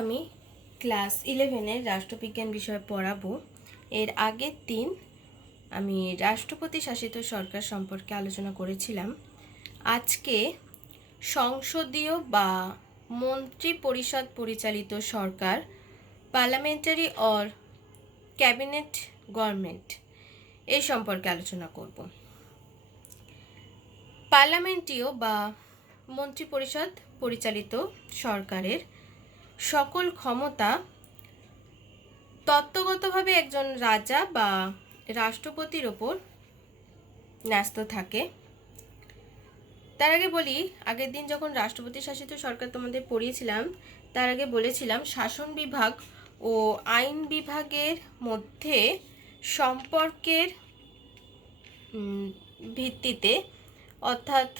আমি ক্লাস 11-এর রাষ্ট্রবিজ্ঞান বিষয় পড়াবো। এর আগের দিন আমি রাষ্ট্রপতি শাসিত সরকার সম্পর্কে আলোচনা করেছিলাম। আজকে সংসদীয় বা মন্ত্রী পরিষদ পরিচালিত সরকার, পার্লামেন্টারি অর ক্যাবিনেট গভর্নমেন্ট, এই সম্পর্কে আলোচনা করব। পার্লামেন্টীয় বা মন্ত্রী পরিষদ পরিচালিত সরকারের সকল ক্ষমতা তত্ত্বগতভাবে একজন রাজা বা রাষ্ট্রপতির ওপর ন্যস্ত থাকে। তার আগে বলি, আগের দিন যখন রাষ্ট্রপতি শাসিত সরকার তোমাদের পড়িয়েছিলাম, তার আগে বলেছিলাম শাসন বিভাগ ও আইন বিভাগের মধ্যে সম্পর্কের ভিত্তিতে, অর্থাৎ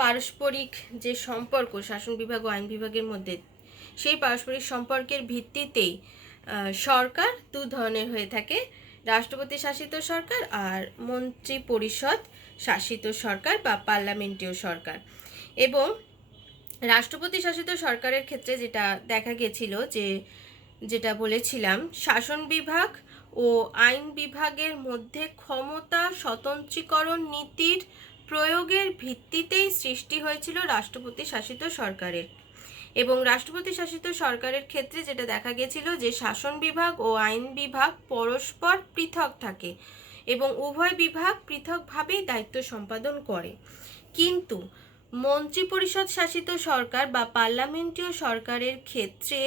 পারস্পরিক যে সম্পর্ক শাসন বিভাগ ও আইন বিভাগের মধ্যে, সেই পারস্পরিক সম্পর্কের ভিত্তিতেই সরকার দু ধরনের হয়ে থাকে, রাষ্ট্রপতি শাসিত সরকার আর মন্ত্রী পরিষদ শাসিত সরকার বা পার্লামেন্টীয় সরকার। এবং রাষ্ট্রপতি শাসিত সরকারের ক্ষেত্রে যেটা দেখা গেছিল, যেটা বলেছিলাম, শাসন বিভাগ ও আইন বিভাগের মধ্যে ক্ষমতা স্বতন্ত্রীকরণ নীতির প্রয়োগের ভিত্তিতেই সৃষ্টি হয়েছিল রাষ্ট্রপতি শাসিত সরকারের। এবং রাষ্ট্রপতি শাসিত সরকারের ক্ষেত্রে যেটা দেখা গেছিল যে শাসন বিভাগ ও আইন বিভাগ পরস্পর পৃথক থাকে এবং উভয় বিভাগ পৃথকভাবেই দায়িত্ব সম্পাদন করে। কিন্তু মন্ত্রী পরিষদ শাসিত সরকার বা পার্লামেন্টীয় সরকারের ক্ষেত্রে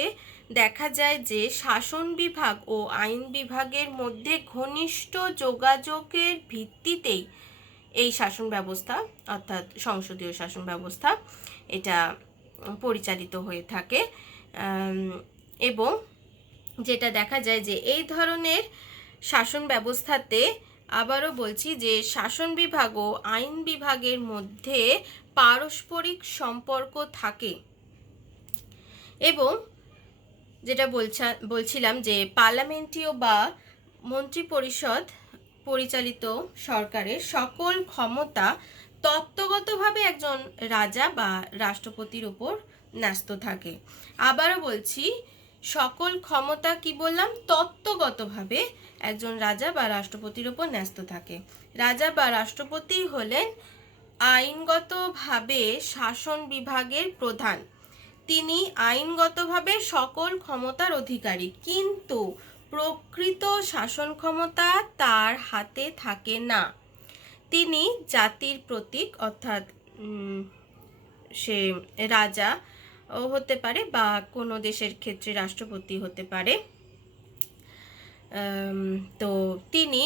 দেখা যায় যে শাসন বিভাগ ও আইন বিভাগের মধ্যে ঘনিষ্ঠ যোগাযোগের ভিত্তিতেই এই শাসন ব্যবস্থা, অর্থাৎ সংসদীয় শাসন ব্যবস্থা, এটা পরিচালিত হয়ে থাকে। এবং যেটা দেখা যায় যে এই ধরনের শাসন ব্যবস্থাতে, আবারও বলছি, যে শাসন বিভাগ ও আইন বিভাগের মধ্যে পারস্পরিক সম্পর্ক থাকে। এবং যেটা বলছিলাম যে পার্লামেন্টীয় বা মন্ত্রী পরিষদ পরিচালিত সরকারের সকল ক্ষমতা তত্ত্বগতভাবে একজন রাজা বা রাষ্ট্রপতির উপর ন্যস্ত থাকে। আবারও বলছি, সকল ক্ষমতা, কি বললাম, তত্ত্বগতভাবে একজন রাজা বা রাষ্ট্রপতির উপর ন্যস্ত থাকে। রাজা বা রাষ্ট্রপতি হলেন আইনগতভাবে শাসন বিভাগের প্রধান। তিনি আইনগতভাবে সকল ক্ষমতার অধিকারী, কিন্তু প্রকৃত শাসন ক্ষমতা তার হাতে থাকে না। তিনি জাতির প্রতীক, অর্থাৎ সে রাজা হতে পারে বা কোনো দেশের ক্ষেত্রে রাষ্ট্রপতি হতে পারে। তো তিনি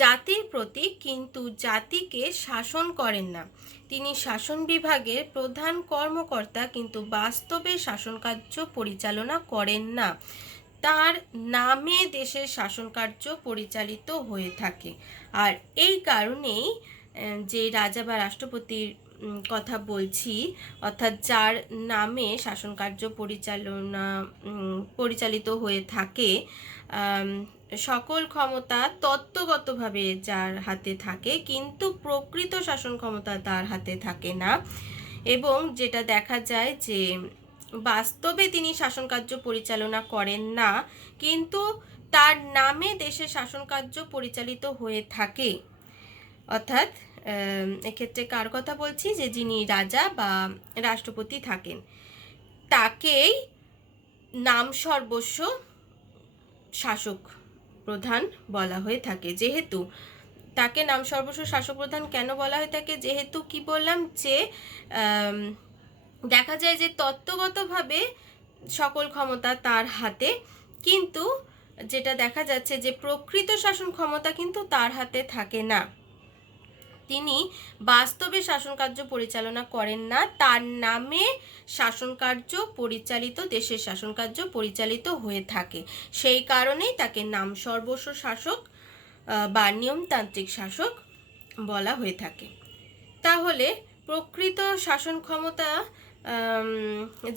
জাতির প্রতীক, কিন্তু জাতিকে শাসন করেন না। তিনি শাসন বিভাগের প্রধান কর্মকর্তা, কিন্তু বাস্তবে শাসন কার্য পরিচালনা করেন না। তার নামে দেশের শাসন কার্য পরিচালিত হয়ে থাকে। আর এই কারণেই যে রাজা বা রাষ্ট্রপতির কথা বলছি, অর্থাৎ যার নামে শাসন কার্য পরিচালিত হয়ে থাকে, সকল ক্ষমতা তত্ত্বগতভাবে যার হাতে থাকে, কিন্তু প্রকৃত শাসন ক্ষমতা তার হাতে থাকে না। এবং যেটা দেখা যায় যে বাস্তবে তিনি শাসন কার্য পরিচালনা করেন না, কিন্তু তার নামে দেশের শাসন কার্য পরিচালিত হয়ে থাকে। অর্থাৎ এক্ষেত্রে কার কথা বলছি, যে যিনি রাজা বা রাষ্ট্রপতি থাকেন, তাকেই নাম সর্বস্ব শাসক প্রধান বলা হয়ে থাকে। যেহেতু তাকে নাম সর্বস্ব শাসক প্রধান কেন বলা হয়ে থাকে, যেহেতু কি বললাম, যে দেখা যায় যে তত্ত্বগতভাবে সকল ক্ষমতা তার হাতে, কিন্তু যেটা দেখা যাচ্ছে যে প্রকৃত শাসন ক্ষমতা কিন্তু তার হাতে থাকে না। তিনি বাস্তবে শাসন কার্য পরিচালনা করেন না, তার নামে শাসন কার্য পরিচালিত, দেশের শাসন কার্য পরিচালিত হয়ে থাকে। সেই কারণেই তাকে নাম সর্বস্ব শাসক বা নিয়মতান্ত্রিক শাসক বলা হয়ে থাকে। তাহলে প্রকৃত শাসন ক্ষমতা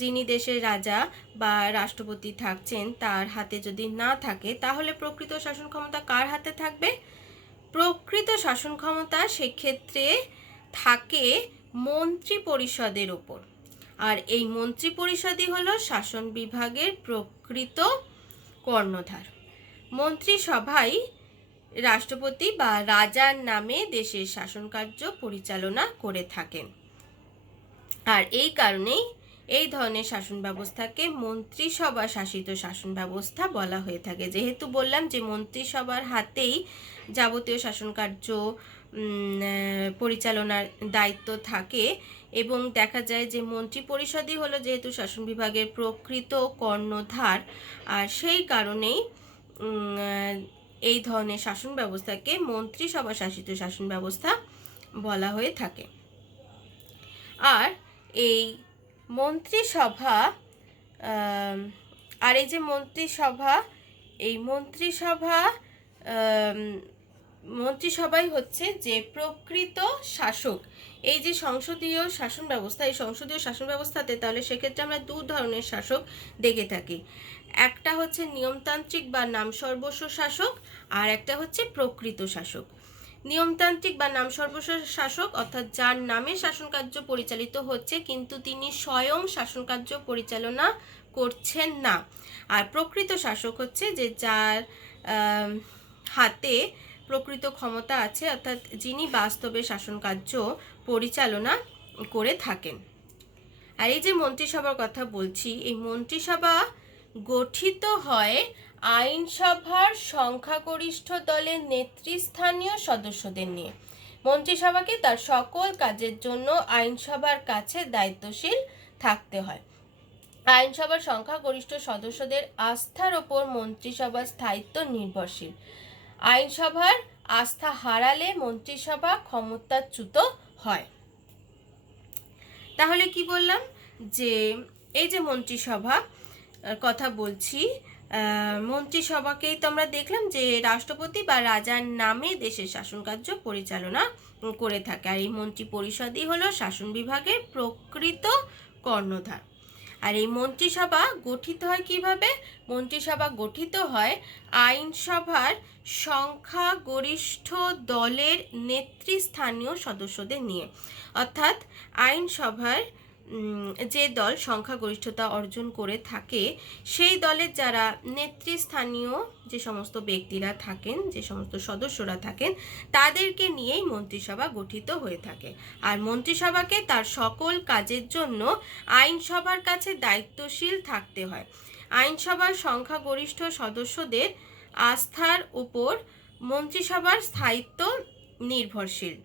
যিনি দেশের রাজা বা রাষ্ট্রপতি থাকছেন তার হাতে যদি না থাকে, তাহলে প্রকৃত শাসন ক্ষমতা কার হাতে থাকবে? প্রকৃত শাসন ক্ষমতা সেক্ষেত্রে থাকে মন্ত্রী পরিষদের ওপর। আর এই মন্ত্রী পরিষদই হলো শাসন বিভাগের প্রকৃত কর্ণধার। মন্ত্রিসভাই রাষ্ট্রপতি বা রাজার নামে দেশের শাসন কার্য পরিচালনা করে থাকেন। আর এই কারণেই এই ধরনের শাসন ব্যবস্থাকে মন্ত্রিসভা শাসিত শাসন ব্যবস্থা বলা হয়ে থাকে। যেহেতু বললাম যে মন্ত্রিসভার হাতেই যাবতীয় শাসন কার্য পরিচালনার দায়িত্ব থাকে, এবং দেখা যায় যে মন্ত্রী পরিষদই হলো যেহেতু শাসন বিভাগের প্রকৃত কর্ণধার, আর সেই কারণেই এই ধরনের শাসন ব্যবস্থাকে মন্ত্রিসভা শাসিত শাসন ব্যবস্থা বলা হয়ে থাকে। আর এই মন্ত্রিসভা মন্ত্রিসভাই হচ্ছে যে প্রকৃত শাসক। এই যে সংসদীয় শাসন ব্যবস্থা, এই সংসদীয় শাসন ব্যবস্থাতে তাহলে সেক্ষেত্রে আমরা দু ধরনের শাসক দেখে থাকি। একটা হচ্ছে নিয়মতান্ত্রিক বা নামসর্বস্ব শাসক, আর একটা হচ্ছে প্রকৃত শাসক। নিয়মতান্ত্রিক বা নামসর্বস্ব শাসক অর্থাৎ যার নামে শাসন কার্য পরিচালিত হচ্ছে কিন্তু তিনি স্বয়ং শাসন কার্য পরিচালনা করছেন না। আর প্রকৃত শাসক হচ্ছে যে যার হাতে প্রকৃত ক্ষমতা আছে, অর্থাৎ যিনি বাস্তবে শাসন কার্য পরিচালনা করে থাকেন। আর এই যে মন্ত্রিসভার কথা বলছি, এই মন্ত্রিসভা গঠিত হয় আইনসভার সংখ্যাগরিষ্ঠ দলের নেতৃস্থানীয় সদস্যদের নিয়ে। মন্ত্রিসভাকে তার সকল কাজের জন্য আইনসভার কাছে দায়িত্বশীল থাকতে হয়। আইনসভার সংখ্যাগরিষ্ঠ সদস্যদের আস্থার ওপর মন্ত্রিসভার স্থায়িত্ব নির্ভরশীল। আইনসভার আস্থা হারালে মন্ত্রিসভা ক্ষমতাচ্যুত হয়। তাহলে কি বললাম যে এই যে মন্ত্রিসভা কথা বলছি, মন্ত্রিসভাকেই তো আমরা দেখলাম যে রাষ্ট্রপতি বা রাজার নামে দেশের শাসন কার্য পরিচালনা করে থাকে। আর এই মন্ত্রী পরিষদই হলো শাসন বিভাগের প্রকৃত কর্ণধার। আর এই মন্ত্রিসভা গঠিত হয় কিভাবে? মন্ত্রিসভা গঠিত হয় আইনসভার সংখ্যাগরিষ্ঠ দলের নেতৃস্থানীয় সদস্যদের নিয়ে। অর্থাৎ আইনসভার যে দল সংখ্যাগরিষ্ঠতা অর্জন করে থাকে সেই দলের যারা নেতৃস্থানীয় যে সমস্ত ব্যক্তিরা থাকেন, যে সমস্ত সদস্যরা থাকেন, তাদেরকে নিয়েই মন্ত্রিসভা গঠিত হয়ে থাকে। আর মন্ত্রিসভাকে তার সকল কাজের জন্য আইনসভার কাছে দায়িত্বশীল থাকতে হয়। আইনসভার সংখ্যাগরিষ্ঠ সদস্যদের আস্থার উপর মন্ত্রিসভার স্থায়িত্ব নির্ভরশীল।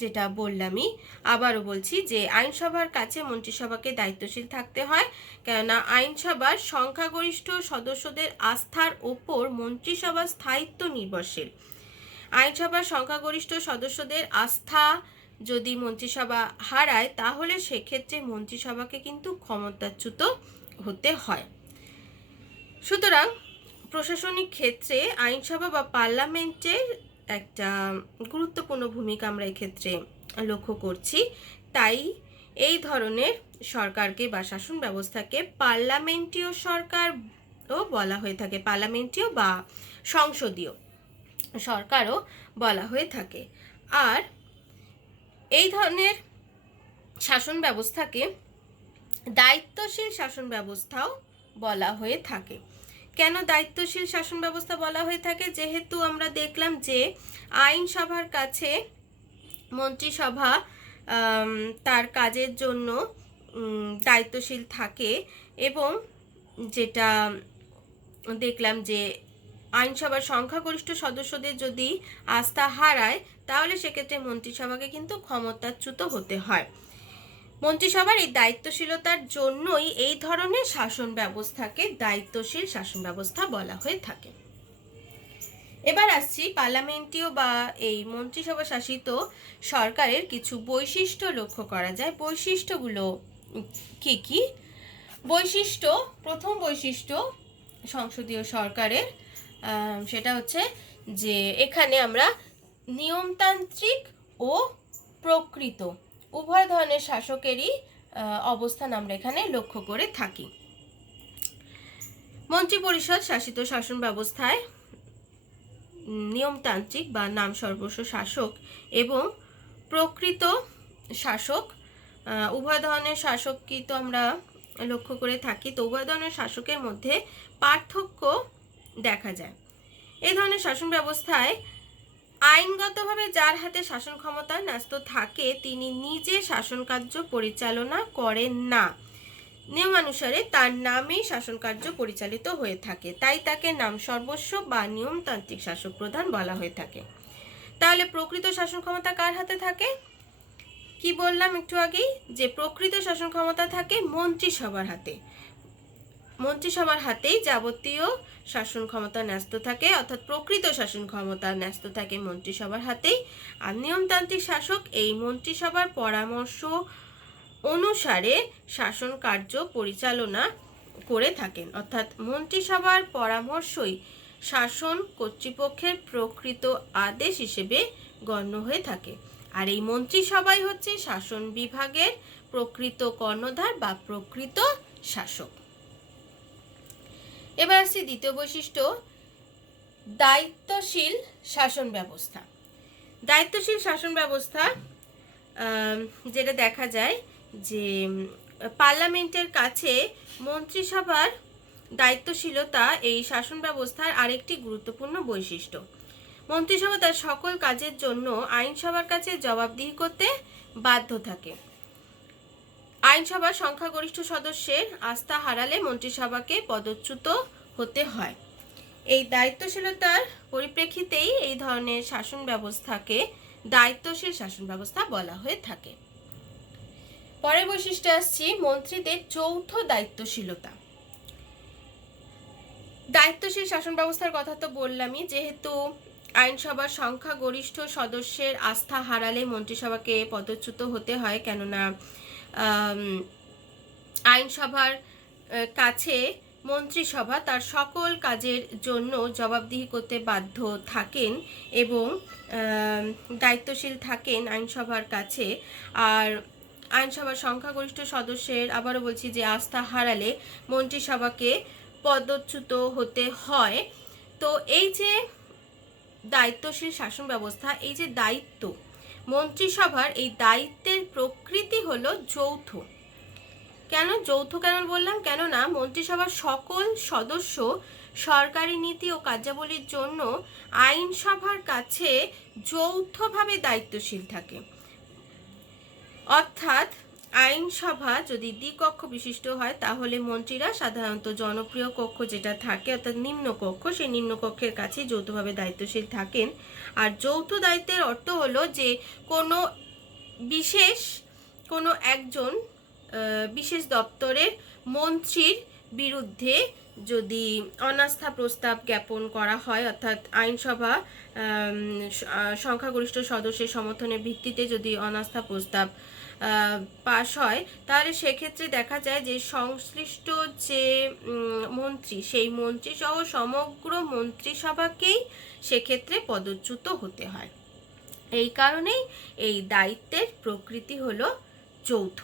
যেটা বললামই, আবারও বলছি যে আইনসভার কাছে মন্ত্রিসভাকে দায়িত্বশীল থাকতে হয়, কেননা আইনসভার সংখ্যাগরিষ্ঠ সদস্যদের আস্থার ওপর মন্ত্রিসভার স্থায়িত্ব নির্ভরশীল। আইনসভার সংখ্যাগরিষ্ঠ সদস্যদের আস্থা যদি মন্ত্রিসভা হারায় তাহলে সেক্ষেত্রে মন্ত্রিসভাকে কিন্তু ক্ষমতাচ্যুত হতে হয়। সুতরাং প্রশাসনিক ক্ষেত্রে আইনসভা বা পার্লামেন্টের একটা গুরুত্বপূর্ণ ভূমিকা আমরা এক্ষেত্রে লক্ষ্য করছি। তাই এই ধরনের সরকারকে বা শাসন ব্যবস্থাকে পার্লামেন্টীয় সরকারও বলা হয়ে থাকে, পার্লামেন্টীয় বা সংসদীয় সরকারও বলা হয়ে থাকে। আর এই ধরনের শাসন ব্যবস্থাকে দায়িত্বশীল শাসন ব্যবস্থাও বলা হয়ে থাকে। কেন দায়িত্বশীল শাসন ব্যবস্থা বলা হয়ে থাকে? যেহেতু আমরা দেখলাম যে আইনসভার কাছে মন্ত্রিসভা তার কাজের জন্য দায়িত্বশীল থাকে, এবং যেটা দেখলাম যে আইনসভার সংখ্যাগরিষ্ঠ সদস্যদের যদি আস্থা হারায় তাহলে সেক্ষেত্রে মন্ত্রিসভাকে কিন্তু ক্ষমতাচ্যুত হতে হয়। মন্ত্রিসভার এই দায়িত্বশীলতার জন্যই এই ধরনের শাসন ব্যবস্থাকে দায়িত্বশীল শাসন ব্যবস্থা বলা হয়ে থাকে। এবার আসছি পার্লামেন্টীয় বা এই মন্ত্রিসভা শাসিত সরকারের কিছু বৈশিষ্ট্য লক্ষ্য করা যায়। বৈশিষ্ট্যগুলো কি কি? প্রথম বৈশিষ্ট্য সংসদীয় সরকারের সেটা হচ্ছে যে এখানে আমরা নিয়মতান্ত্রিক ও প্রকৃত উভয় ধরনের শাসকেরই অবস্থান আমরা এখানে লক্ষ্য করে থাকি। মন্ত্রিপরিষদ শাসিত শাসন ব্যবস্থায় নিয়মতান্ত্রিক বা নামসর্বস্ব শাসক এবং প্রকৃত শাসক উভয় ধরনের শাসকই তো আমরা লক্ষ্য করে থাকি। তো উভয় ধরনের শাসকের মধ্যে পার্থক্য দেখা যায়। এই ধরনের শাসন ব্যবস্থায় আইনগতভাবে যার হাতে শাসন ক্ষমতা ন্যস্ত থাকে তিনি নিজে শাসন কার্য পরিচালনা করেন না, নিয়মানুসারে তার নামেই শাসন কার্য পরিচালিত হয়ে থাকে, তাই তাকে নাম সর্বস্ব বা নিয়মতান্ত্রিক শাসক প্রধান বলা হয়ে থাকে। তাহলে প্রকৃত শাসন ক্ষমতা কার হাতে থাকে? কি বললাম একটু আগেই, যে প্রকৃত শাসন ক্ষমতা থাকে মন্ত্রিসভার হাতে। মন্ত্রিসভার হাতেই যাবতীয় শাসন ক্ষমতা ন্যস্ত থাকে, অর্থাৎ প্রকৃত শাসন ক্ষমতা ন্যস্ত থাকে মন্ত্রিসভার হাতেই। আর নিয়মতান্ত্রিক শাসক এই মন্ত্রিসভার পরামর্শ অনুসারে শাসন কার্য পরিচালনা করে থাকেন, অর্থাৎ মন্ত্রিসভার পরামর্শই শাসন কর্তৃপক্ষের প্রকৃত আদেশ হিসেবে গণ্য হয়ে থাকে। আর এই মন্ত্রিসভাই হচ্ছে শাসন বিভাগের প্রকৃত কর্ণধার বা প্রকৃত শাসক। এবার আসছি দ্বিতীয় বৈশিষ্ট্য, দায়িত্বশীল শাসন ব্যবস্থা। দায়িত্বশীল শাসন ব্যবস্থা যেটা দেখা যায় যে পার্লামেন্টের কাছে মন্ত্রিসভার দায়িত্বশীলতা এই শাসন ব্যবস্থার আরেকটি গুরুত্বপূর্ণ বৈশিষ্ট্য। মন্ত্রিসভা তার সকল কাজের জন্য আইনসভার কাছে জবাবদিহি করতে বাধ্য থাকে। আইনসভার সংখ্যাগরিষ্ঠ সদস্যের আস্থা হারালে মন্ত্রিসভাকে পদচ্যুত হতে হয়। এই দায়িত্বশীলতার পরিপ্রেক্ষিতেই এই ধরনের শাসন ব্যবস্থাকে দায়িত্বশীল শাসন ব্যবস্থা বলা হয়ে থাকে। পরের বৈশিষ্ট্য আসছি মন্ত্রীদের যৌথ দায়িত্বশীলতা। দায়িত্বশীল শাসন ব্যবস্থার কথা তো বললামই, যেহেতু আইনসভার সংখ্যাগরিষ্ঠ সদস্যের আস্থা হারালে মন্ত্রিসভাকে পদচ্যুত হতে হয়, কেননা আইনসভার কাছে মন্ত্রিসভা তার সকল কাজের জন্য জবাবদিহি করতে বাধ্য থাকেন এবং দায়িত্বশীল থাকেন আইনসভার কাছে। আর আইনসভার সংখ্যাগরিষ্ঠ সদস্যের, আবারও বলছি, যে আস্থা হারালে মন্ত্রিসভাকে পদচ্যুত হতে হয়। তো এই যে দায়িত্বশীল শাসন ব্যবস্থা, এই যে দায়িত্ব মন্ত্রিসভার, এই দায়িত্বের প্রকৃতি হলো যৌথ। কেন যৌথ কেন বললাম? কেননা মন্ত্রিসভার সকল সদস্য সরকারি নীতি ও কার্যাবলীর জন্য আইনসভার কাছে যৌথভাবে দায়িত্বশীল থাকে। অর্থাৎ আইনসভা যদি দ্বিকক্ষ বিশিষ্ট হয় তাহলে মন্ত্রীরা সাধারণত জনপ্রিয় কক্ষ যেটা থাকে, অর্থাৎ নিম্নকক্ষ, সেই নিম্নকক্ষের কাছেই যৌথভাবে দায়িত্বশীল থাকেন। আর যৌথ দায়িত্বের অর্থ হলো যে কোনো একজন বিশেষ দপ্তরের মন্ত্রীর বিরুদ্ধে যদি অনাস্থা প্রস্তাব জ্ঞাপন করা হয়, অর্থাৎ আইনসভা সংখ্যাগরিষ্ঠ সদস্যের সমর্থনের ভিত্তিতে যদি অনাস্থা প্রস্তাব পাশ হয়, তাহলে সেক্ষেত্রে দেখা যায় যে সংশ্লিষ্ট যে মন্ত্রী, সেই মন্ত্রী সহ সমগ্র মন্ত্রিসভাকেই সেক্ষেত্রে পদচ্যুত হতে হয়। এই কারণেই এই দায়িত্বের প্রকৃতি হলো যৌথ।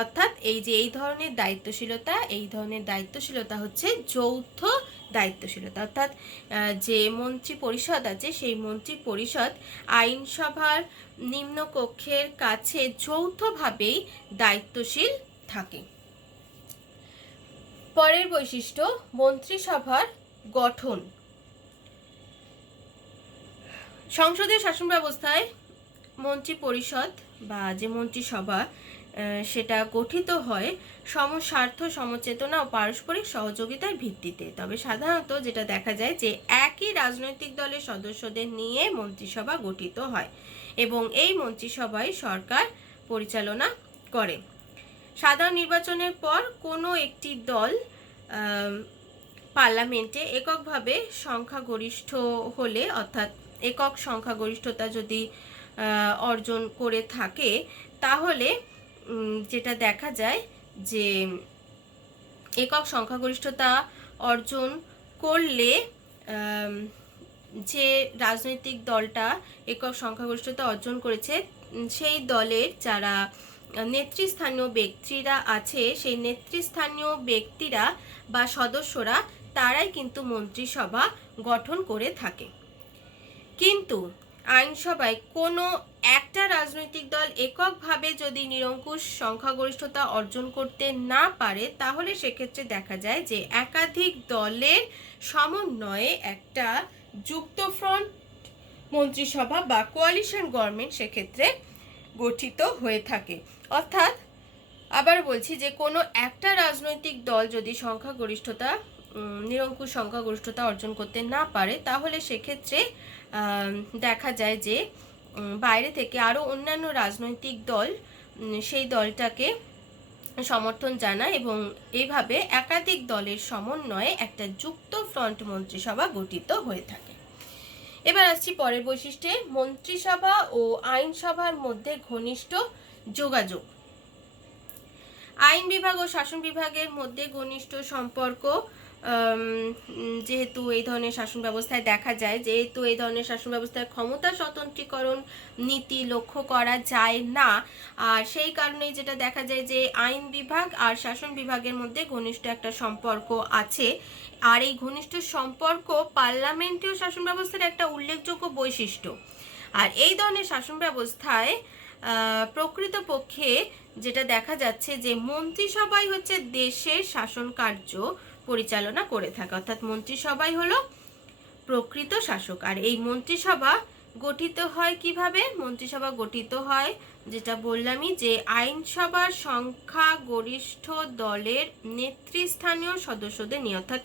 অর্থাৎ এই ধরনের দায়িত্বশীলতা হচ্ছে যৌথ দায়িত্বশীলতা। অর্থাৎ যে মন্ত্রী পরিষদ আছে, সেই মন্ত্রী পরিষদ আইনসভার নিম্নকক্ষের কাছে যৌথভাবেই দায়িত্বশীল থাকে। পরের বৈশিষ্ট্য মন্ত্রিসভার গঠন। সংসদীয় শাসন ব্যবস্থায় মন্ত্রী পরিষদ বা যে মন্ত্রিসভা সেটা গঠিত হয় সমস্বার্থ, সমচেতনা ও পারস্পরিক সহযোগিতার ভিত্তিতে। তবে সাধারণত যেটা দেখা যায় যে একই রাজনৈতিক দলের সদস্যদের নিয়ে মন্ত্রিসভা গঠিত হয় এবং এই মন্ত্রিসভায় সরকার পরিচালনা করে। সাধারণ নির্বাচনের পর কোনো একটি দল পার্লামেন্টে এককভাবে সংখ্যাগরিষ্ঠ হলে, অর্থাৎ একক সংখ্যাগরিষ্ঠতা যদি অর্জন করে থাকে, তাহলে যেটা দেখা যায় যে একক সংখ্যাগরিষ্ঠতা অর্জন করলে যে রাজনৈতিক দলটা একক সংখ্যাগরিষ্ঠতা অর্জন করেছে, সেই দলের যারা নেতৃস্থানীয় ব্যক্তিরা আছে, সেই নেতৃস্থানীয় ব্যক্তিরা বা সদস্যরা তারাই কিন্তু মন্ত্রিসভা গঠন করে থাকে। কিন্তু আইনসভায় কোনো একটা রাজনৈতিক দল এককভাবে যদি নিরঙ্কুশ সংখ্যাগরিষ্ঠতা অর্জন করতে না পারে, তাহলে সেক্ষেত্রে দেখা যায় যে একাধিক দলের সমন্বয়ে একটা যুক্তফ্রন্ট মন্ত্রিসভা বা কোয়ালিশন গভর্নমেন্ট সেক্ষেত্রে গঠিত হয়ে থাকে। অর্থাৎ আবার বলছি যে কোনো একটা রাজনৈতিক দল যদি সংখ্যাগরিষ্ঠতা নিরঙ্কুশ সংখ্যাগরিষ্ঠতা অর্জন করতে না পারে, তাহলে সেক্ষেত্রে দেখা যায় যে বাইরে থেকে আরও অন্যান্য রাজনৈতিক দল সেই দলটাকে সমর্থন জানায় এবং এইভাবে একাধিক দলের সমন্বয়ে একটা যুক্ত ফ্রন্ট মন্ত্রিসভা গঠিত হয়ে থাকে। এবার আসছি পরের বৈশিষ্ট্যে, মন্ত্রিসভা ও আইনসভার মধ্যে ঘনিষ্ঠ যোগাযোগ। আইন বিভাগ ও শাসন বিভাগের মধ্যে ঘনিষ্ঠ সম্পর্ক যেহেতু এই ধরনের শাসন ব্যবস্থায় দেখা যায়, যেহেতু এই ধরনের শাসন ব্যবস্থায় ক্ষমতা স্বতন্ত্রীকরণ নীতি লক্ষ্য করা যায় না, আর সেই কারণেই যেটা দেখা যায় যে আইন বিভাগ আর শাসন বিভাগের মধ্যে ঘনিষ্ঠ একটা সম্পর্ক আছে। আর এই ঘনিষ্ঠ সম্পর্ক পার্লামেন্টীয় শাসন ব্যবস্থার একটা উল্লেখযোগ্য বৈশিষ্ট্য। আর এই ধরনের শাসন ব্যবস্থায় প্রকৃতপক্ষে যেটা দেখা যাচ্ছে যে মন্ত্রিসভাই হচ্ছে দেশের শাসন কার্য পরিচালনা করে থাকে, অর্থাৎ মন্ত্রিসভাই হলো প্রকৃত শাসক। আর এই মন্ত্রিসভা গঠিত হয় কিভাবে? মন্ত্রিসভা গঠিত হয় যেটা বললামই, যে আইনসভার সংখ্যাগরিষ্ঠ দলের নেতৃস্থানীয় সদস্যদের নিয়ে, অর্থাৎ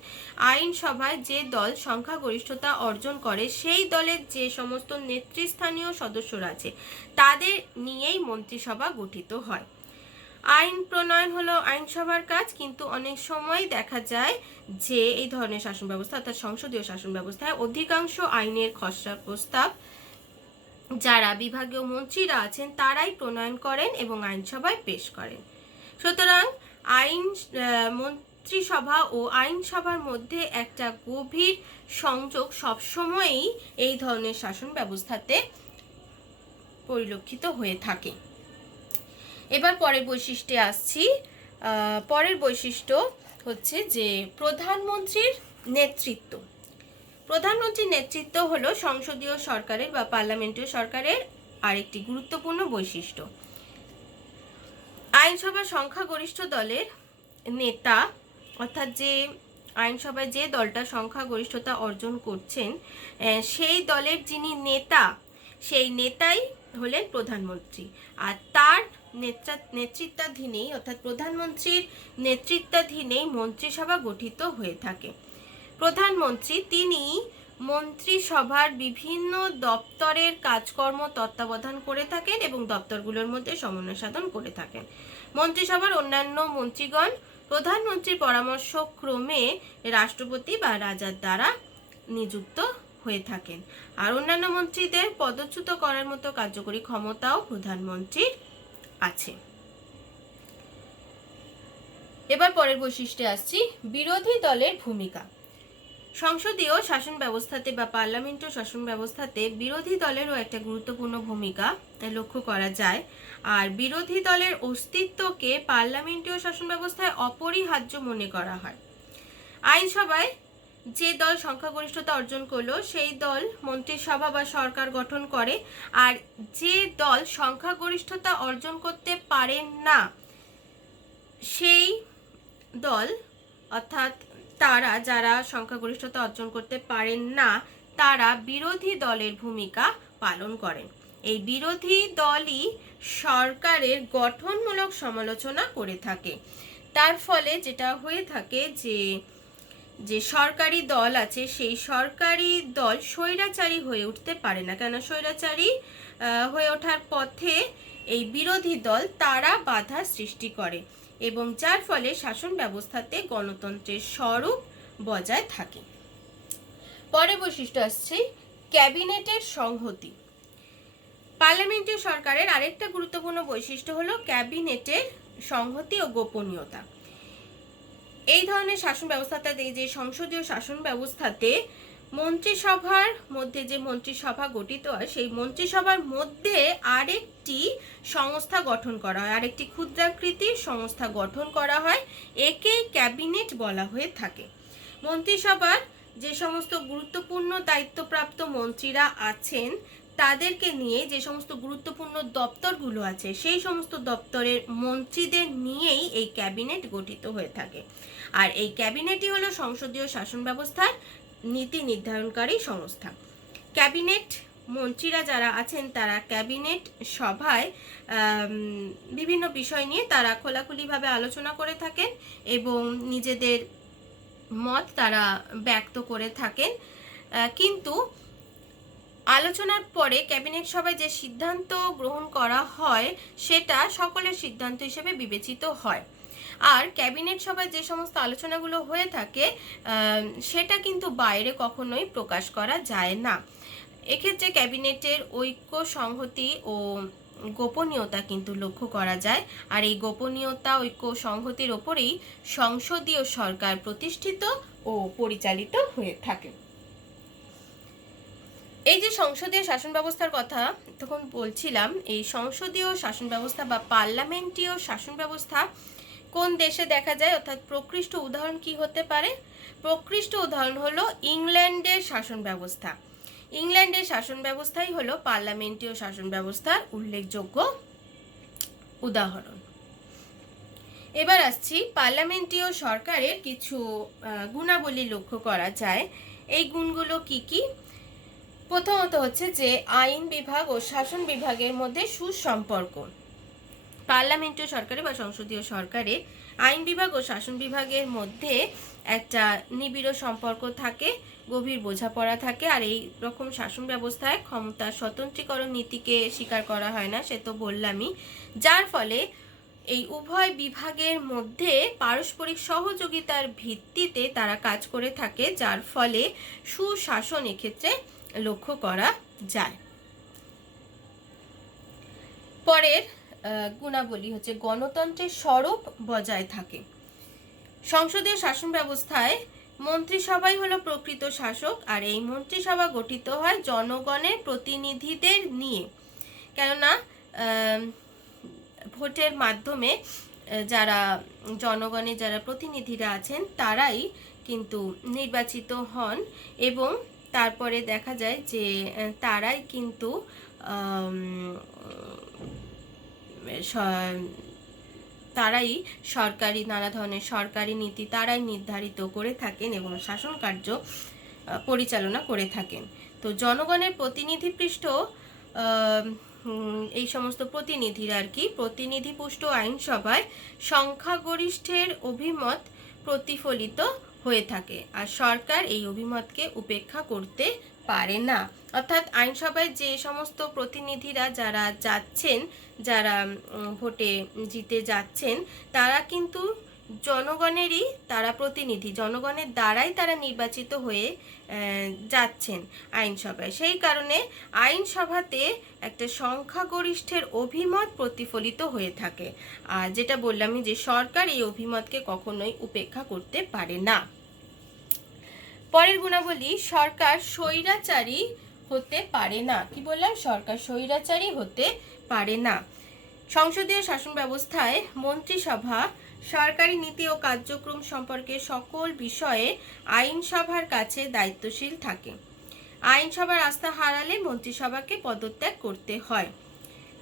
আইনসভায় যে দল সংখ্যাগরিষ্ঠতা অর্জন করে সেই দলের যে সমস্ত নেতৃস্থানীয় সদস্যরা আছে তাদের নিয়েই মন্ত্রিসভা গঠিত হয়। আইন প্রণয়ন হলো আইনসভার কাজ, কিন্তু অনেক সময় দেখা যায় যে এই ধরনের শাসন ব্যবস্থা অর্থাৎ সংসদীয় শাসন ব্যবস্থায় অধিকাংশ আইনের খসড়া প্রস্তাব যারা বিভাগীয় মন্ত্রীরা আছেন তারাই প্রণয়ন করেন এবং আইনসভায় পেশ করেন। সুতরাং মন্ত্রিসভা ও আইনসভার মধ্যে একটা গভীর সংযোগ সবসময়ই এই ধরনের শাসন ব্যবস্থাতে পরিলক্ষিত হয়ে থাকে। এবার পরের বৈশিষ্ট্যে আসছি। পরের বৈশিষ্ট্য হচ্ছে যে প্রধানমন্ত্রীর নেতৃত্ব। প্রধানমন্ত্রীর নেতৃত্ব হলো সংসদীয় সরকারের বা পার্লামেন্টীয় সরকারের আরেকটি গুরুত্বপূর্ণ বৈশিষ্ট্য। আইনসভার সংখ্যাগরিষ্ঠ দলের নেতা, অর্থাৎ যে আইনসভায় যে দলটা সংখ্যাগরিষ্ঠতা অর্জন করছেন সেই দলের যিনি নেতা, সেই নেতাই হলেন প্রধানমন্ত্রী। আর তার নেতৃত্বাধীনেই অর্থাৎ প্রধানমন্ত্রীর নেতৃত্বাধীনেই মন্ত্রিসভা গঠিত হয়ে থাকে। প্রধানমন্ত্রী তিনি মন্ত্রিসভার বিভিন্ন দপ্তরের কাজকর্ম তত্ত্বাবধান করে থাকেন এবং দপ্তরগুলোর মধ্যে সমন্বয় সাধন করে থাকেন। মন্ত্রিসভার অন্যান্য মন্ত্রীগণ প্রধানমন্ত্রীর পরামর্শ ক্রমে রাষ্ট্রপতি বা রাজার দ্বারা নিযুক্ত হয়ে থাকেন। আর অন্যান্য মন্ত্রীদের পদচ্যুত করার মতো কার্যকরী ক্ষমতাও প্রধানমন্ত্রীর আছে। এবার পরের বৈশিষ্ট্যে আসছি, বিরোধী দলের ভূমিকা। সংসদীয় শাসন ব্যবস্থাতে বা পার্লামেন্টীয় শাসন ব্যবস্থাতে বিরোধী দলেরও একটা গুরুত্বপূর্ণ ভূমিকা লক্ষ্য করা যায়। আর বিরোধী দলের অস্তিত্বকে পার্লামেন্টীয় শাসন ব্যবস্থায় অপরিহার্য মনে করা হয়। আইনসভায় যে দল সংখ্যাগরিষ্ঠতা অর্জন করলো সেই দল মন্ত্রিসভা বা সরকার গঠন করে, আর যে দল সংখ্যাগরিষ্ঠতা অর্জন করতে পারেন না সেই দল, অর্থাৎ তারা যারা সংখ্যাগরিষ্ঠতা অর্জন করতে পারেন না তারা বিরোধী দলের ভূমিকা পালন করেন। এই বিরোধী দলই সরকারের গঠনমূলক সমালোচনা করে থাকে। তার ফলে যেটা হয়ে থাকে যে সরকারি দল আছে সেই সরকারি দল স্বৈরাচারী হয়ে উঠতে পারে না, কেন স্বৈরাচারী হয়ে ওঠার পথে এই বিরোধী দল তারা বাধা সৃষ্টি করে এবং যার ফলে শাসন ব্যবস্থাতে গণতন্ত্রের স্বরূপ বজায় থাকে। পরের বৈশিষ্ট্য আসছে ক্যাবিনেটের সংহতি। পার্লামেন্টীয় সরকারের আরেকটা গুরুত্বপূর্ণ বৈশিষ্ট্য হলো ক্যাবিনেটের সংহতি ও গোপনীয়তা। এই ধরনের শাসন ব্যবস্থাতে, যে সংসদীয় শাসন ব্যবস্থাতে মন্ত্রিসভার মধ্যে যে মন্ত্রিসভা গঠিত হয় সেই মন্ত্রিসভার মধ্যে আরেকটি সংস্থা গঠন করা হয়, আরেকটি ক্ষুদ্রাকৃতির সংস্থা গঠন করা হয়, একেই ক্যাবিনেট বলা হয়ে থাকে। মন্ত্রিসভার যে সমস্ত গুরুত্বপূর্ণ দায়িত্বপ্রাপ্ত মন্ত্রীরা আছেন তাদেরকে নিয়ে যে সমস্ত গুরুত্বপূর্ণ দপ্তরগুলো আছে সেই সমস্ত দপ্তরের মন্ত্রীদের নিয়েই এই ক্যাবিনেট গঠিত হয়ে থাকে। আর এই ক্যাবিনেটই হলো সংসদীয় শাসন ব্যবস্থার নীতি নির্ধারণকারী সংস্থা। ক্যাবিনেট মন্ত্রীরা যারা আছেন তারা ক্যাবিনেট সভায় বিভিন্ন বিষয় নিয়ে তারা খোলাখুলিভাবে আলোচনা করে থাকেন এবং নিজেদের মত তারা ব্যক্ত করে থাকেন। কিন্তু আলোচনার পরে ক্যাবিনেট সভায় যে সিদ্ধান্ত গ্রহণ করা হয় সেটা সকলের সিদ্ধান্ত হিসেবে বিবেচিত হয়। আর ক্যাবিনেট সভায় যে সমস্ত আলোচনাগুলো হয়ে থাকে সেটা কিন্তু বাইরে কখনোই প্রকাশ করা যায় না। এক্ষেত্রে ক্যাবিনেটের ঐক্য, সংহতি ও গোপনীয়তা কিন্তু লক্ষ্য করা যায়। আর এই গোপনীয়তা, ঐক্য, সংহতির ওপরেই সংসদীয় সরকার প্রতিষ্ঠিত ও পরিচালিত হয়ে থাকে। এই যে সংসদীয় শাসন ব্যবস্থার কথা তখন বলছিলাম, এই সংসদীয় শাসন ব্যবস্থা বা পার্লামেন্টীয় শাসন ব্যবস্থা কোন দেশে দেখা যায়, অর্থাৎ প্রকৃষ্ট উদাহরণ কি হতে পারে? প্রকৃষ্ট উদাহরণ হলো ইংল্যান্ডের শাসন ব্যবস্থা। ইংল্যান্ডের শাসন ব্যবস্থাই হলো পার্লামেন্টীয় শাসন ব্যবস্থার উল্লেখযোগ্য উদাহরণ। এবার আসছি পার্লামেন্টীয় সরকারের কিছু গুণাবলী লক্ষ্য করা যায়। এই গুণগুলো কি কি? প্রথমত হচ্ছে যে আইন বিভাগ ও শাসন বিভাগের মধ্যে সুসম্পর্ক। পার্লামেন্টীয় সরকারে বা সংসদীয় সরকারে আইন বিভাগ ও শাসন বিভাগের মধ্যে একটা নিবিড় সম্পর্ক থাকে, গভীর বোঝাপড়া থাকে। আর এই রকম শাসন ব্যবস্থায় ক্ষমতার স্বতন্ত্রীকরণ নীতিকে স্বীকার করা হয় না, সে তো বললামই। যার ফলে এই উভয় বিভাগের মধ্যে পারস্পরিক সহযোগিতার ভিত্তিতে তারা কাজ করে থাকে, যার ফলে সুশাসন এক্ষেত্রে লক্ষ্য করা যায়। পরের গুণাবলী হচ্ছে গণতন্ত্রের স্বরূপ বজায় থাকে। সংসদীয় শাসন ব্যবস্থায় মন্ত্রিসভাই হলো প্রকৃত শাসক, আর এই মন্ত্রিসভা গঠিত হয় জনগণের প্রতিনিধিদের নিয়ে। কেননা ভোটের মাধ্যমে যারা জনগণের যারা প্রতিনিধিরা আছেন তারাই কিন্তু নির্বাচিত হন এবং তারপরে দেখা যায় যে তারাই কিন্তু তারাই সরকারি নানা ধরনের সরকারি নীতি তারাই নির্ধারিত করে থাকেন এবং শাসন কার্য পরিচালনা করে থাকেন। তো জনগণের প্রতিনিধিপৃষ্ট এই সমস্ত প্রতিনিধিরা আর কি প্রতিনিধিপুষ্ট আইনসভায় সংখ্যাগরিষ্ঠের অভিমত প্রতিফলিত হয়ে থাকে, আর সরকার এই অভিমতকে উপেক্ষা করতে পারে না। অর্থাৎ আইনসভায় যে সমস্ত প্রতিনিধিরা যারা যাচ্ছেন, যারা ভোটে জিতে যাচ্ছেন, তারা কিন্তু জনগণেরই তারা প্রতিনিধি, জনগণের দ্বারাই তারা নির্বাচিত হয়ে যাচ্ছেন আইনসভায়। সেই কারণে আইনসভাতে একটা সংখ্যাগরিষ্ঠের অভিমত প্রতিফলিত হয়ে থাকে। আর যেটা বললামই যে সরকার এই অভিমতকে কখনোই উপেক্ষা করতে পারে না। পরের গুণাবলী সরকার স্বৈরাচারী হতে পারে না। কি বললাম? সরকার স্বৈরাচারী হতে পারে না। সংসদীয় শাসন ব্যবস্থায় মন্ত্রিসভা সরকারি নীতি ও কার্যক্রম সম্পর্কে সকল বিষয়ে আইনসভার কাছে দায়িত্বশীল থাকে। আইনসভার আস্থা হারালে মন্ত্রিসভাকে পদত্যাগ করতে হয়।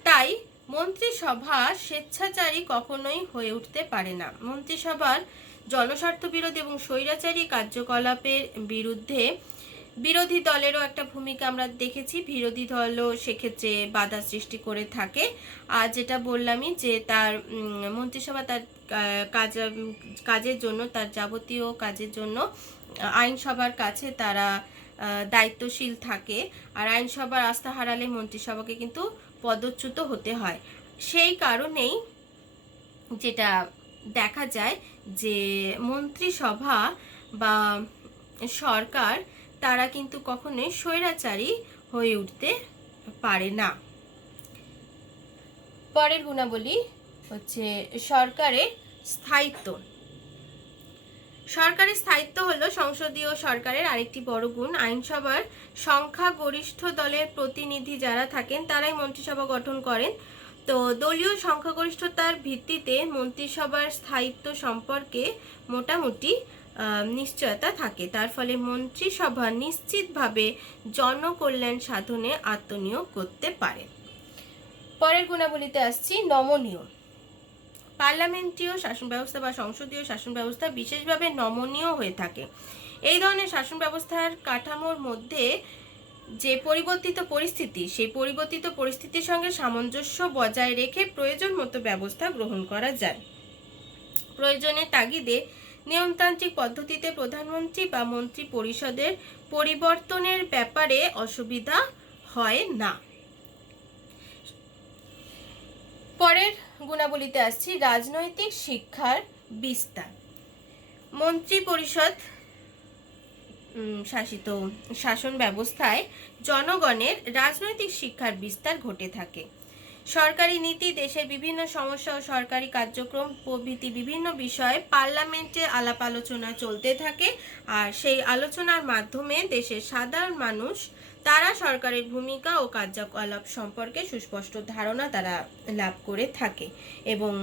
তাই মন্ত্রিসভা স্বেচ্ছাচারী কখনোই হয়ে উঠতে পারে না। মন্ত্রিসভার জনস্বার্থ বিরোধী এবং স্বৈরাচারী কার্যকলাপের বিরুদ্ধে বিরোধী দলেরও একটা ভূমিকা আমরা দেখেছি। বিরোধী দলও সেক্ষেত্রে বাধা সৃষ্টি করে থাকে। আর যেটা বললামই যে তার মন্ত্রিসভা তার কাজের জন্য, তার যাবতীয় কাজের জন্য আইনসভার কাছে তারা দায়িত্বশীল থাকে। আর আইনসভার আস্থা হারালে মন্ত্রিসভাকে কিন্তু পদচ্যুত হতে হয়। সেই কারণেই যেটা দেখা যায় যে মন্ত্রিসভা বা সরকার তারা কিন্তু কখনোই স্বৈরাচারী হয়ে উঠতে পারে না। পরের গুণাবলী হচ্ছে সরকারের স্থায়িত্ব। সরকারের স্থায়িত্ব হলো সংসদীয় সরকারের আরেকটি বড় গুণ। আইনসভার সংখ্যাগরিষ্ঠ দলের প্রতিনিধি যারা থাকেন তারাই মন্ত্রিসভা গঠন করেন। তো দলীয় সংখ্যাগরিষ্ঠতার ভিত্তিতে মন্ত্রিসভার স্থায়িত্ব সম্পর্কে মোটামুটি নিশ্চয়তা থাকে। তার ফলে মন্ত্রিসভা নিশ্চিতভাবে জনকল্যাণ সাধনে আত্মনিয়োগ করতে পারে। পরের গুণাবলীতে আসছি, নমনীয়। পার্লামেন্টীয় শাসন ব্যবস্থা বা সংসদীয় শাসন ব্যবস্থা বিশেষভাবে নমনীয় হয়ে থাকে। এই ধরনের শাসন ব্যবস্থার কাঠামোর মধ্যে যে পরিবর্তিত পরিস্থিতি, সেই পরিবর্তিত পরিস্থিতির সঙ্গে সামঞ্জস্য বজায় রেখে প্রয়োজন মতো ব্যবস্থা গ্রহণ করা যায়। প্রয়োজনের তাগিদে নিয়মতান্ত্রিক পদ্ধতিতে প্রধানমন্ত্রী বা মন্ত্রী পরিষদের পরিবর্তনের ব্যাপারে অসুবিধা হয় না। পরের গুণাবলীতে আসছি, রাজনৈতিক শিক্ষার বিস্তার। মন্ত্রী পরিষদ শাসিত শাসন ব্যবস্থায় জনগণের রাজনৈতিক শিক্ষার বিস্তার ঘটে থাকে। সরকারি নীতি, দেশের বিভিন্ন সমস্যা ও সরকারি কার্যক্রম প্রভৃতি বিভিন্ন বিষয়ে পার্লামেন্টে আলাপ আলোচনা চলতে থাকে। আর সেই আলোচনার মাধ্যমে দেশের সাধারণ মানুষ তারা সরকারের ভূমিকা ও কার্যকলাপ সম্পর্কে সুস্পষ্ট ধারণা তারা লাভ করে থাকে, এবং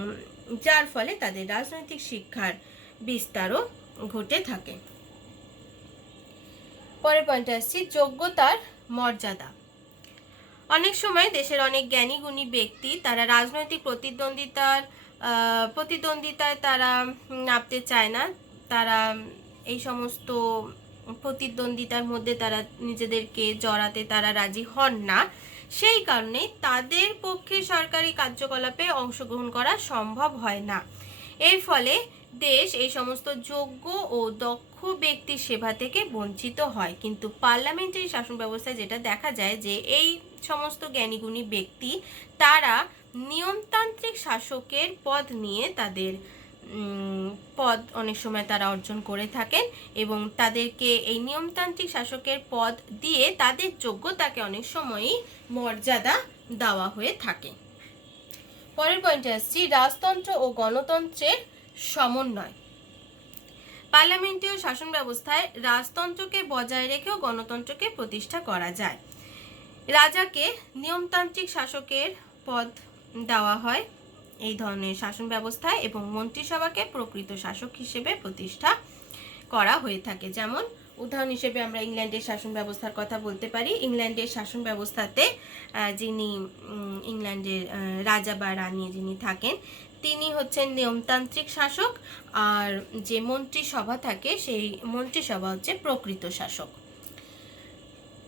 যার ফলে তাদের রাজনৈতিক শিক্ষার বিস্তারও ঘটে থাকে। পরের পয়েন্টে আসছি, যোগ্যতার মর্যাদা। অনেক সময় দেশের অনেক জ্ঞানী গুণী ব্যক্তি তারা রাজনৈতিক প্রতিদ্বন্দ্বিতায় তারা নামতে চায় না। তারা এই সমস্ত প্রতিদ্বন্দ্বিতার মধ্যে তারা নিজেদেরকে জড়াতে তারা রাজি হন না। সেই কারণে তাদের পক্ষে সরকারি কার্যকলাপে অংশগ্রহণ করা সম্ভব হয় না। এর ফলে দেশ এই সমস্ত যোগ্য ও দক্ষ ব্যক্তির সেবা থেকে বঞ্চিত হয়। কিন্তু পার্লামেন্টারি শাসন ব্যবস্থায় যেটা দেখা যায় যে এই সমস্ত জ্ঞানীগুণী ব্যক্তি তারা নিয়মতান্ত্রিক শাসকের পদ নিয়ে তাদের পদ অনেক সময় তারা অর্জন করে থাকেন, এবং তাদেরকে এই নিয়মতান্ত্রিক শাসকের পদ দিয়ে তাদের যোগ্যতাকে অনেক সময়ই মর্যাদা দেওয়া হয়ে থাকে। পরের পয়েন্টে আসছি, রাজতন্ত্র ও গণতন্ত্রের সমন্বয়। পার্লামেন্টীয় শাসন ব্যবস্থায় রাজতন্ত্রকে বজায় রেখেও গণতন্ত্রকে প্রতিষ্ঠা করা যায়। রাজাকে নিয়মতান্ত্রিক শাসকের পদ দেওয়া হয় এই ধরনের শাসন ব্যবস্থায়, এবং মন্ত্রিসভাকে প্রকৃত শাসক হিসেবে প্রতিষ্ঠা করা হয়ে থাকে। যেমন উদাহরণ হিসেবে আমরা ইংল্যান্ডের শাসন ব্যবস্থার কথা বলতে পারি। ইংল্যান্ডের শাসন ব্যবস্থাতে যিনি ইংল্যান্ডের রাজা বা রানী যিনি থাকেন তিনি হচ্ছেন নিয়মতান্ত্রিক শাসক, আর যে মন্ত্রিসভা থাকে সেই মন্ত্রিসভা হচ্ছে প্রকৃত শাসক।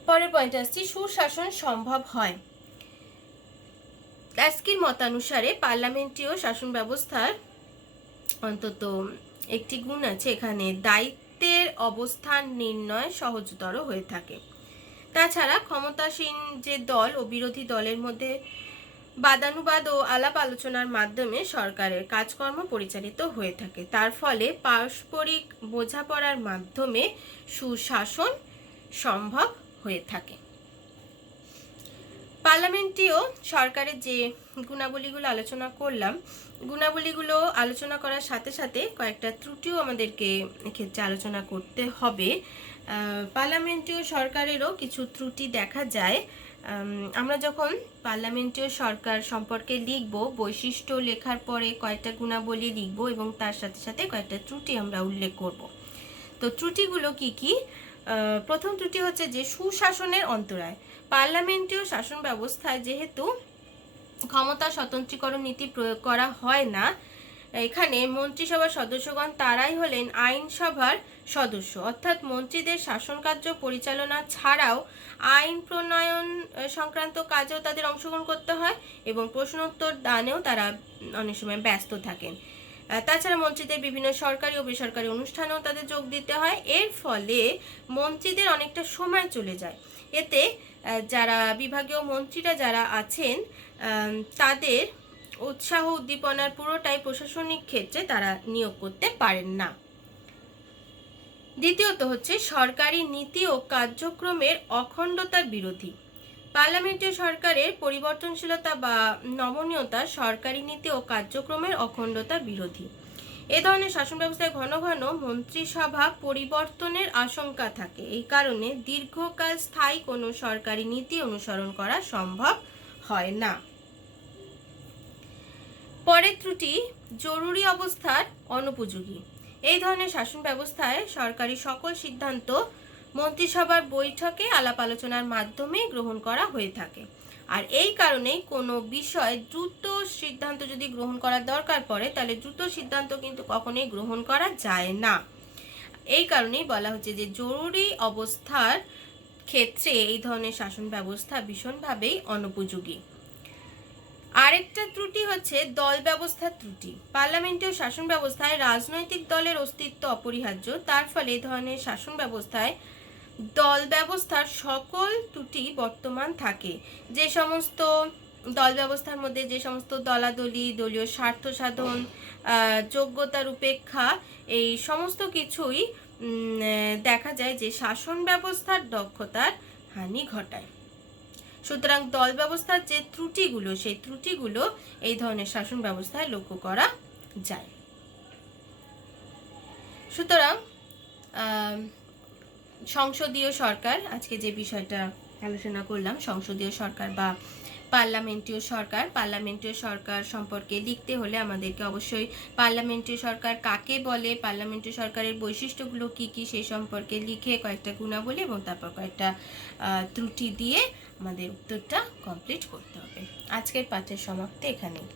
পরের পয়েন্ট আসছি, সুশাসন সম্ভব হয়। লাস্কির মতানুসারে পার্লামেন্টীয় শাসন ব্যবস্থার অন্তত একটি গুণ আছে, এখানে দায়িত্বের অবস্থান নির্ণয় সহজতর হয়ে থাকে। তাছাড়া ক্ষমতাসীন যে দল ও বিরোধী দলের মধ্যে বাদানুবাদ ও আলাপ আলোচনার মাধ্যমে সরকারের কাজকর্ম পরিচালিত হয়ে থাকে। তার ফলে পারস্পরিক বোঝাপড়ার মাধ্যমে সুশাসন সম্ভব হয়ে থাকে। পার্লামেন্টীয় সরকারের যে গুণাবলীগুলো আলোচনা করলাম, গুণাবলীগুলো আলোচনা করার সাথে সাথে কয়েকটা ত্রুটিও আমাদেরকে এক্ষেত্রে আলোচনা করতে হবে। পার্লামেন্টীয় সরকারেরও কিছু ত্রুটি দেখা যায়। আমরা যখন পার্লামেন্টীয় সরকার সম্পর্কে লিখব, বৈশিষ্ট্য লেখার পরে কয়েকটা গুণাবলী লিখব এবং তার সাথে সাথে কয়েকটা ত্রুটি আমরা উল্লেখ করব। তো ত্রুটিগুলো কি কি? প্রথম ত্রুটি হচ্ছে যে সুশাসনের অন্তরায়। পার্লামেন্টীয় শাসন ব্যবস্থায় যেহেতু ক্ষমতা স্বতন্ত্রীকরণ নীতি প্রয়োগ করা হয় না, এখানে মন্ত্রিসভার সদস্যগণ তারাই হলেন আইনসভার সদস্য, অর্থাৎ মন্ত্রীদের শাসন কার্য পরিচালনা ছাড়াও আইন প্রণয়ন সংক্রান্ত কাজেও তাদের অংশগ্রহণ করতে হয়, এবং প্রশ্নোত্তর দানেও তারা অনেক সময় ব্যস্ত থাকেন। তাছাড়া মন্ত্রীদের বিভিন্ন সরকারি ও বেসরকারি অনুষ্ঠানেও তাদের যোগ দিতে হয়। এর ফলে মন্ত্রীদের অনেকটা সময় চলে যায়। এতে যারা বিভাগীয় মন্ত্রীরা যারা আছেন তাদের উৎসাহ উদ্দীপনার পুরোটাই প্রশাসনিক ক্ষেত্রে তারা নিয়োগ করতে পারেন না। দ্বিতীয়ত হচ্ছে সরকারি নীতি ও কার্যক্রমের অখণ্ডতার বিরোধী। পার্লামেন্টীয় সরকারের পরিবর্তনশীলতা বা নমনীয়তা সরকারি নীতি ও কার্যক্রমের অখণ্ডতার বিরোধী। এ ধরনের শাসন ব্যবস্থায় ঘন ঘন মন্ত্রিসভা পরিবর্তনের আশঙ্কা থাকে। এই কারণে দীর্ঘকাল স্থায়ী কোনো সরকারি নীতি অনুসরণ করা সম্ভব হয় না। পরের ত্রুটি, জরুরি অবস্থার অনুপযোগী। এই ধরনের শাসন ব্যবস্থায় সরকারি সকল সিদ্ধান্ত মন্ত্রিসভার বৈঠকে আলাপ আলোচনার মাধ্যমে গ্রহণ করা হয়ে থাকে। আর এই কারণেই কোনো বিষয় দ্রুত সিদ্ধান্ত যদি গ্রহণ করার দরকার পড়ে, তাহলে দ্রুত সিদ্ধান্ত কিন্তু কখনোই গ্রহণ করা যায় না। এই কারণেই বলা হচ্ছে যে জরুরি অবস্থার ক্ষেত্রে এই ধরনের শাসন ব্যবস্থা ভীষণভাবেই অনুপযোগী। আরেকটা ত্রুটি হচ্ছে দল ব্যবস্থার ত্রুটি। পার্লামেন্টীয় শাসন ব্যবস্থায় রাজনৈতিক দলের অস্তিত্ব অপরিহার্য। তার ফলে এই ধরনের শাসন ব্যবস্থায় দল ব্যবস্থার সকল ত্রুটি বর্তমান থাকে। যে সমস্ত দল ব্যবস্থার মধ্যে যে সমস্ত দলাদলি, দলীয় স্বার্থ সাধন, যোগ্যতার উপেক্ষা, এই সমস্ত কিছুই দেখা যায় যে শাসন ব্যবস্থার দক্ষতার হানি ঘটায়। সুতরাং দল ব্যবস্থার যে ত্রুটিগুলো, সেই ত্রুটিগুলো এই ধরনের শাসন ব্যবস্থায় লক্ষ্য করা যায়। সুতরাং সংসদীয় সরকার, আজকে যে বিষয়টা আলোচনা করলাম, সংসদীয় সরকার বা পার্লামেন্টীয় সরকার সম্পর্কে লিখতে হলে আমাদেরকে অবশ্যই পার্লামেন্টীয় সরকার কাকে বলে, পার্লামেন্টীয় সরকারের বৈশিষ্ট্যগুলো কি কি সেই সম্পর্কে লিখে কয়েকটা গুণাবলী এবং তারপর কয়েকটা ত্রুটি দিয়ে আমাদের উত্তরটা কমপ্লিট করতে হবে। আজকের পাঠের সমাপ্তি এখানেই।